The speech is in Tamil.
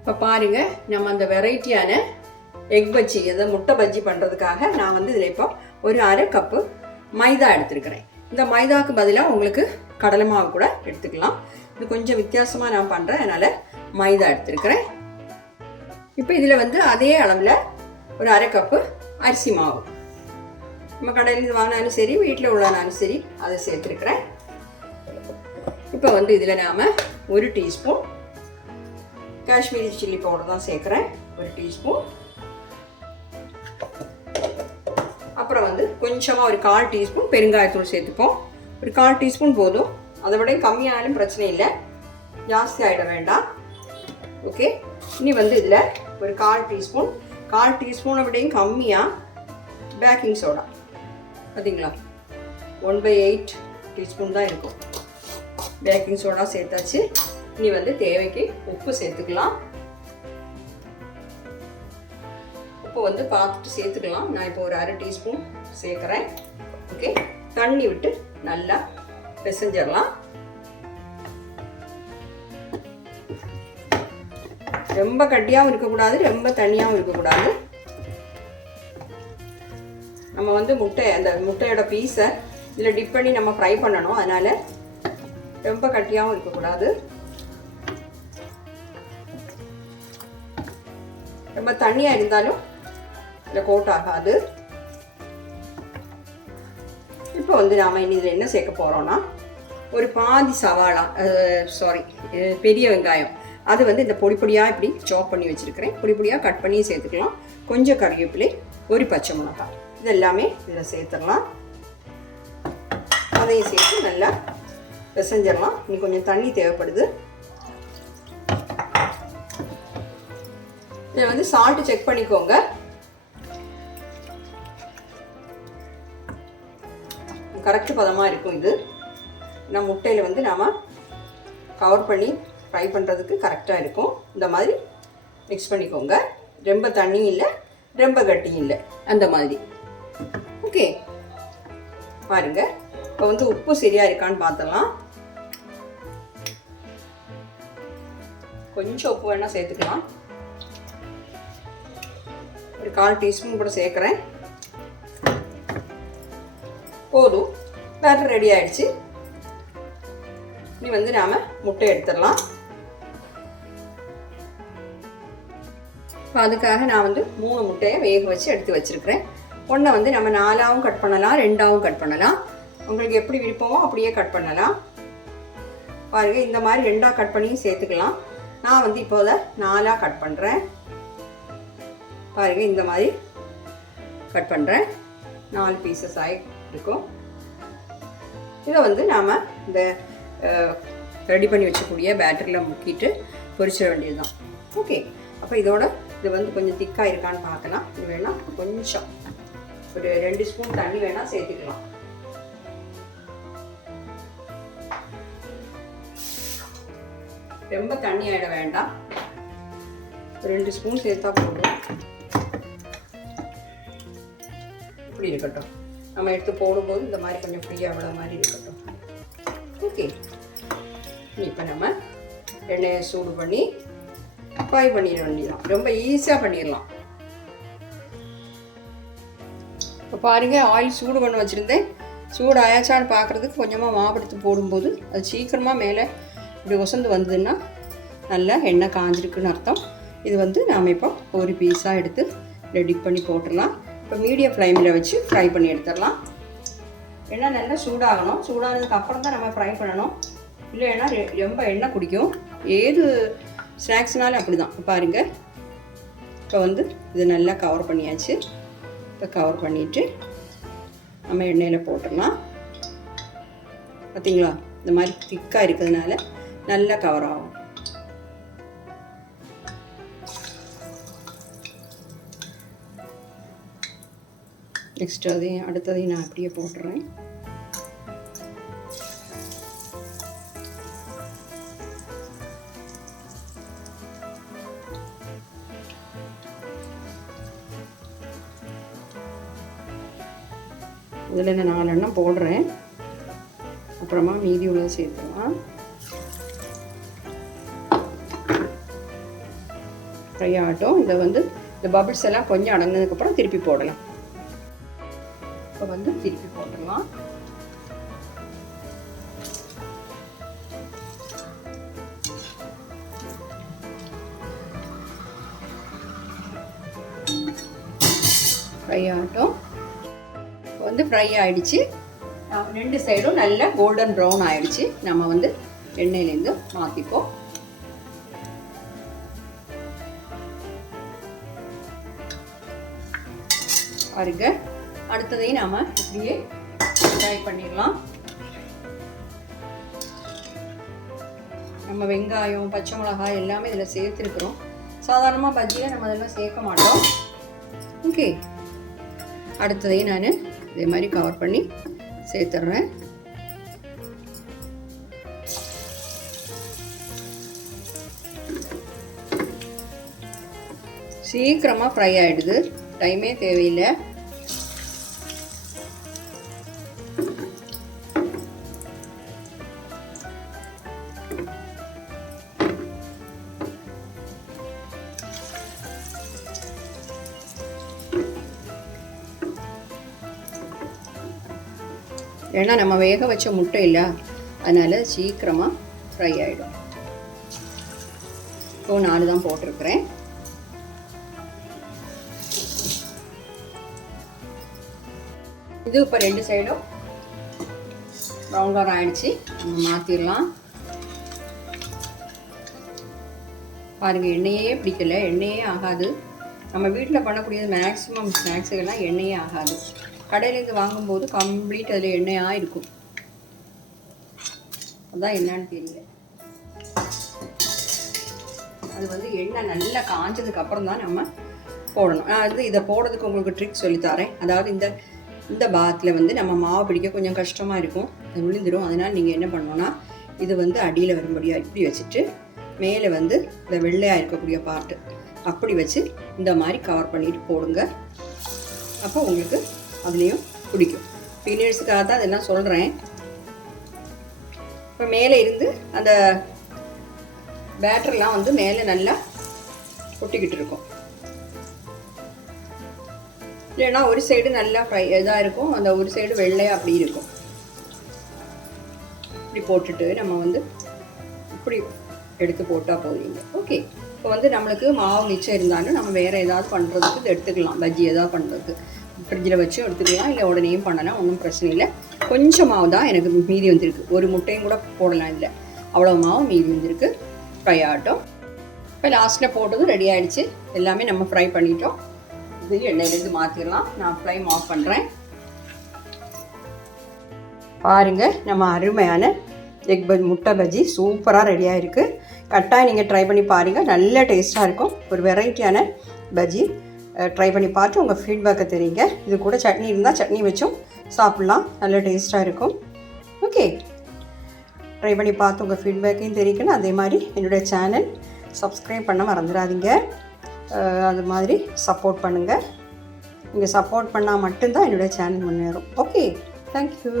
இப்போ பாருங்கள் நம்ம அந்த வெரைட்டியான எக் பஜ்ஜி அதாவது முட்டை பஜ்ஜி பண்ணுறதுக்காக நான் வந்து இதில் இப்போ ஒரு அரை கப்பு மைதா எடுத்துருக்கிறேன். இந்த மைதாவுக்கு பதிலாக உங்களுக்கு கடலை மாவு கூட எடுத்துக்கலாம். இது கொஞ்சம் வித்தியாசமாக நான் பண்ணுறேன் அதனால் மைதா எடுத்துருக்கிறேன். இப்போ இதில் வந்து அதே அளவில் ஒரு அரை கப்பு அரிசி மாவு. நம்ம கடையில் வாங்கினாலும் சரி வீட்டில் உள்ளனாலும் சரி அதை சேர்த்துருக்குறேன். இப்போ வந்து இதில் நாம் ஒரு டீஸ்பூன் காஷ்மீரி சில்லி பவுடர் தான் சேர்க்குறேன். ஒரு டீஸ்பூன். அப்புறம் வந்து கொஞ்சமாக ஒரு கால் டீஸ்பூன் பெருங்காயத்தூள் சேர்த்துப்போம். ஒரு கால் டீஸ்பூன் போதும். அதை விட கம்மியானாலும் பிரச்சனை இல்லை. ஜாஸ்தி ஆகிட வேண்டாம். ஓகே? இனி வந்து இதில் ஒரு கால் டீஸ்பூன். கால் டீஸ்பூனை விடையும் கம்மியாக பேக்கிங் சோடா. பார்த்தீங்களா ஒன் பை எயிட் டீஸ்பூன் தான் இருக்கும். பேக்கிங் சோடா சேர்த்தாச்சு. இனி வந்து தேவைக்கு உப்பு சேர்த்துக்கலாம். உப்பு வந்து பார்த்துட்டு சேர்த்துக்கலாம். நான் இப்போ ஒரு அரை டீஸ்பூன் சேர்க்குறேன். ஓகே? தண்ணி விட்டு நல்லா பிசைஞ்சிடலாம். ரொம்ப கட்டியாகவும் இருக்கக்கூடாது ரொம்ப தண்ணியாகவும் இருக்கக்கூடாது. நம்ம வந்து முட்டை அந்த முட்டையோட பீஸை இதில் டிப் பண்ணி நம்ம ஃப்ரை பண்ணணும். அதனால் ரொம்ப கட்டியாகவும் இருக்கக்கூடாது. ரொம்ப தண்ணியாக இருந்தாலும் இதில் கோட் ஆகாது இப்போ வந்து நாம் இனி இதில் என்ன சேர்க்க போகிறோன்னா ஒரு பாதி சவாளா சாரி பெரிய வெங்காயம். அது வந்து இந்த பொடி பொடியாக இப்படி சாப் பண்ணி வச்சுருக்கிறேன். பொடி பொடியாக கட் பண்ணி சேர்த்துக்கலாம். கொஞ்சம் கருவேப்பிலை ஒரு பச்சை மிளகாய். இது எல்லாமே இதில் சேர்த்துடலாம். அதையும் சேர்த்து நல்லா பிசைஞ்சிடலாம். இன்னும் கொஞ்சம் தண்ணி தேவைப்படுது. இதில் வந்து சால்ட்டு செக் பண்ணிக்கோங்க. கரெக்ட் பதமாக இருக்கும் இது. நம்ம முட்டையில் வந்து நாம் கவர் பண்ணி ஃப்ரை பண்ணுறதுக்கு கரெக்டாக இருக்கும். இந்த மாதிரி மிக்ஸ் பண்ணிக்கோங்க. ரொம்ப தண்ணி இல்லை ரொம்ப கட்டியும் இல்லை. அந்த மாதிரி. ஓகே பாருங்க. இப்போ வந்து உப்பு சரியாக இருக்கான்னு பார்த்தலாம் கொஞ்சம் உப்பு வேணால் சேர்த்துக்கலாம். ஒரு கால் டீஸ்பூன் கூட சேர்க்குறேன். போதும். பேட்டர் ரெடி ஆயிடுச்சு. இனி வந்து நாம் முட்டை எடுத்துடலாம். இப்போ அதுக்காக நான் வந்து மூணு முட்டையை வேக வச்சு எடுத்து வச்சுருக்கிறேன். ஒன்றை வந்து நம்ம நாலாவும் கட் பண்ணலாம் ரெண்டாவும் கட் பண்ணலாம். உங்களுக்கு எப்படி விருப்பமோ அப்படியே கட் பண்ணலாம். பாருங்கள் இந்த மாதிரி ரெண்டாக கட் பண்ணியும் சேர்த்துக்கலாம். நான் வந்து இப்போ அதை நாலாக கட் பண்ணுறேன் பாருங்கள் இந்த மாதிரி கட் பண்ணுறேன் நாலு பீசஸ் ஆகி இருக்கும். இதை வந்து நாம் இந்த ரெடி பண்ணி வச்சக்கூடிய பேட்டரியில் முக்கிட்டு பொரிச்சிட வேண்டியது தான் ஓகே அப்போ இதோட இது வந்து கொஞ்சம் திக்காக இருக்கான்னு பார்க்கலாம். இது வேணால் கொஞ்சம் ஒரு ரெண்டு ஸ்பூன் தண்ணி வேணால் சேர்த்துக்கலாம். ரொம்ப தண்ணி ஆகிட வேண்டாம். ரெண்டு ஸ்பூன் சேர்த்தா போதும். இப்படி இருக்கட்டும். நம்ம எடுத்து போடும்போது இந்த மாதிரி கொஞ்சம் ஃப்ரீயாக விட மாதிரி இருக்கட்டும். ஓகே இப்போ நம்ம எண்ணெயை சூடு பண்ணி ஃப்ரை பண்ணிட வேண்டியதான் ரொம்ப ஈஸியாக பண்ணிடலாம். இப்போ பாருங்கள் ஆயில் சூடு பண்ண வச்சுருந்தேன். சூடு ஆயாச்சான்னு பார்க்குறதுக்கு கொஞ்சமாக மாவெடுத்து போடும்போது அது சீக்கிரமாக மேலே இப்படி ஒசந்து வந்ததுன்னா நல்லா எண்ணெய் காஞ்சிருக்குன்னு அர்த்தம். இது வந்து நாம் இப்போ ஒரு பீஸாக எடுத்து ரெடி பண்ணி போட்டுடலாம். இப்போ மீடியம் ஃப்ளைமில் வச்சு ஃப்ரை பண்ணி எடுத்துடலாம். எண்ணெய் நல்லா சூடாகணும். சூடானதுக்கு அப்புறம் தான் நம்ம ஃப்ரை பண்ணணும். இல்லைன்னா ரெ- ரொம்ப எண்ணெய் குடிக்கும். ஏது ஸ்நாக்ஸ்னாலும் அப்படி தான் பாருங்கள் இப்போ வந்து இது நல்லா கவர் பண்ணியாச்சு. இப்போ கவர் பண்ணிவிட்டு நம்ம எண்ணெயில் போட்டுடலாம். பார்த்தீங்களா? இந்த மாதிரி திக்காக இருக்கிறதுனால நல்லா கவர் ஆகும். நெக்ஸ்ட் அதையும் அடுத்ததையும் நான் அப்படியே போட்டுறேன். இதில் நான் நாலெண்ணம் போடுறேன். அப்புறமா மீதி உள்ளதை சேர்த்துக்கலாம். ஃப்ரை ஆகட்டும் இதை வந்து இந்த பபிள்ஸ் எல்லாம் கொஞ்சம் அடங்கினதுக்கப்புறம் திருப்பி போடலாம். இப்போ வந்து திருப்பி போட்டுடலாம். ஃப்ரை ஆகட்டும். இப்போ வந்து ஃப்ரை ஆகிடுச்சு ரெண்டு சைடும் நல்ல கோல்டன் ப்ரௌன் ஆயிடுச்சு. நம்ம வந்து எண்ணெயிலேருந்து மாற்றிப்போம் பாருங்கள் அடுத்ததையும் நாம் இப்படியே ஃப்ரை பண்ணிடலாம். நம்ம வெங்காயம் பச்சை மிளகாய் எல்லாமே இதில் சேர்த்துருக்குறோம். சாதாரணமாக பஜ்ஜியில் நம்ம அதெல்லாம் சேர்க்க மாட்டோம். ஓகே அடுத்ததையும் நான் இதே மாதிரி கவர் பண்ணி சேர்த்துட்றேன். சீக்கிரமாக ஃப்ரை ஆகிடுது டைமே தேவையில்லை. ஏன்னா நம்ம வேக வச்ச முட்டை இல்லை? அதனால் சீக்கிரமாக ஃப்ரை ஆகிடும் இப்போ நாலு தான் போட்டிருக்கிறேன். இது இப்போ ரெண்டு சைடும் ப்ரௌன் கலர் ஆகிடுச்சு நம்ம மாற்றிடலாம் பாருங்கள் எண்ணெயே பிடிக்கல. எண்ணெயே ஆகாது. நம்ம வீட்டில் பண்ணக்கூடிய மேக்ஸிமம் ஸ்நாக்ஸுகள்லாம் எண்ணெயே ஆகாது. கடையிலேருந்து வாங்கும்போது கம்ப்ளீட் அதில் எண்ணெயாக இருக்கும். அதான் என்னன்னு தெரியல. அது வந்து எண்ணெய் நல்லா காஞ்சதுக்கு அப்புறம் தான் நம்ம போடணும். நான் வந்து இதை போடுறதுக்கு உங்களுக்கு ட்ரிக் சொல்லித்தரேன் அதாவது இந்த இந்த பாத்தில் வந்து நம்ம மாவு பிடிக்க கொஞ்சம் கஷ்டமாக இருக்கும். அது விழுந்துடும். அதனால் நீங்கள் என்ன பண்ணணும்னா இது வந்து அடியில் வரும்படியாக இப்படி வச்சுட்டு மேலே வந்து இந்த வெள்ளையாக இருக்கக்கூடிய பார்ட்டு அப்படி வச்சு இந்த மாதிரி கவர் பண்ணிட்டு போடுங்க. அப்போ உங்களுக்கு அதுலேயும் பிடிக்கும் பிகினர்ஸுக்காக தான் அதெல்லாம் சொல்கிறேன் இப்போ மேலே இருந்து அந்த பேட்டர்லாம் வந்து மேலே நல்லா ஒட்டிக்கிட்டு இருக்கும். இல்லைன்னா ஒரு சைடு நல்லா ஃப்ரை இதாக இருக்கும். அந்த ஒரு சைடு வெள்ளையாக அப்படி இருக்கும். இப்படி போட்டுட்டு நம்ம வந்து இப்படி எடுத்து போட்டால் போதுங்க ஓகே இப்போ வந்து நம்மளுக்கு மாவு மிச்சம் இருந்தாலும் நம்ம வேறு ஏதாவது பண்ணுறதுக்கு இது எடுத்துக்கலாம். பஜ்ஜி ஏதாவது பண்ணுறதுக்கு ஃப்ரிட்ஜில் வச்சு எடுத்துக்கலாம். இல்லை உடனேயும் பண்ணலாம். ஒன்றும் பிரச்சனை இல்லை. கொஞ்சம் மாவு தான் எனக்கு மீதி வந்திருக்கு. ஒரு முட்டையும் கூட போடலாம் இல்லை. அவ்வளோ மாவு மீதி வந்திருக்கு. ஃப்ரை ஆகட்டும். இப்போ லாஸ்ட்டில் போட்டதும் ரெடி ஆகிடுச்சு எல்லாமே நம்ம ஃப்ரை பண்ணிட்டோம். இது எண்ணெயிலேருந்து மாற்றிடலாம் நான் ஃப்ளைம் ஆஃப் பண்ணுறேன் பாருங்க நம்ம அருமையான எக் பஜ் முட்டை பஜ்ஜி சூப்பராக ரெடியாக இருக்குது கட்டாயம் நீங்கள் ட்ரை பண்ணி பாருங்கள் நல்ல டேஸ்ட்டாக இருக்கும். ஒரு வெரைட்டியான பஜ்ஜி. ட்ரை பண்ணி பார்த்து உங்கள் ஃபீட்பேக்கை தெரியுங்க. இது கூட சட்னி இருந்தால் சட்னி வச்சும் சாப்பிட்லாம். நல்ல டேஸ்ட்டாக இருக்கும். ஓகே ட்ரை பண்ணி பார்த்து உங்கள் ஃபீட்பேக்கையும் தெரிவிக்கணும். அதே மாதிரி என்னுடைய சேனல் சப்ஸ்கிரைப் பண்ண மறந்துடாதீங்க. அது மாதிரி சப்போர்ட் பண்ணுங்கள் நீங்கள் சப்போர்ட் பண்ணால் மட்டும்தான் என்னுடைய சேனல் முன்னேறும். Okay thank you